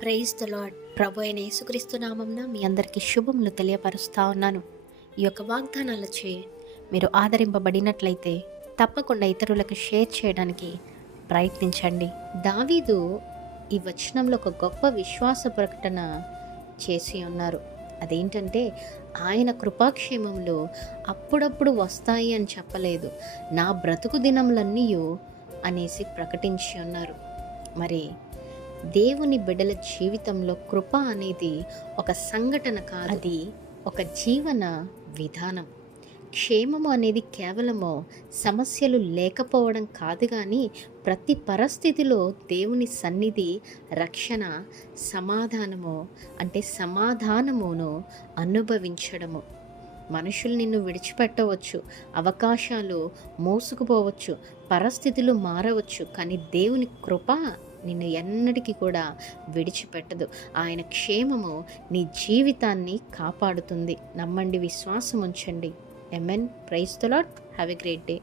Praise the lord. ప్రభు అయిన యేసుక్రీస్తు నామంన మీ అందరికీ శుభములు తెలియపరుస్తా ఉన్నాను. ఈ యొక్క వాగ్దానాలచే మీరు ఆదరింపబడినట్లయితే తప్పకుండా ఇతరులకు షేర్ చేయడానికి ప్రయత్నించండి. దావీదు ఈ వచనంలో ఒక గొప్ప విశ్వాస ప్రకటన చేసి ఉన్నారు. అదేంటంటే ఆయన కృపాక్షేమములు అప్పుడప్పుడు వస్తాయి అని చెప్పలేదు, నా బ్రతుకు దినములన్నీ అనేసి ప్రకటించి ఉన్నారు. మరి దేవుని బిడ్డల జీవితంలో కృప అనేది ఒక సంఘటన కాదు, అది ఒక జీవన విధానం. క్షేమము అనేది కేవలము సమస్యలు లేకపోవడం కాదు, కానీ ప్రతి పరిస్థితిలో దేవుని సన్నిధి, రక్షణ, సమాధానమును అనుభవించడము. మనుషులు నిన్ను విడిచిపెట్టవచ్చు, అవకాశాలు మోసుకుపోవచ్చు, పరిస్థితులు మారవచ్చు, కానీ దేవుని కృప నిన్ను ఎన్నటికీ కూడా విడిచిపెట్టదు. ఆయన క్షేమము నీ జీవితాన్ని కాపాడుతుంది. నమ్మండి, విశ్వాసం ఉంచండి. ఆమేన్. Praise the Lord. Have a great day.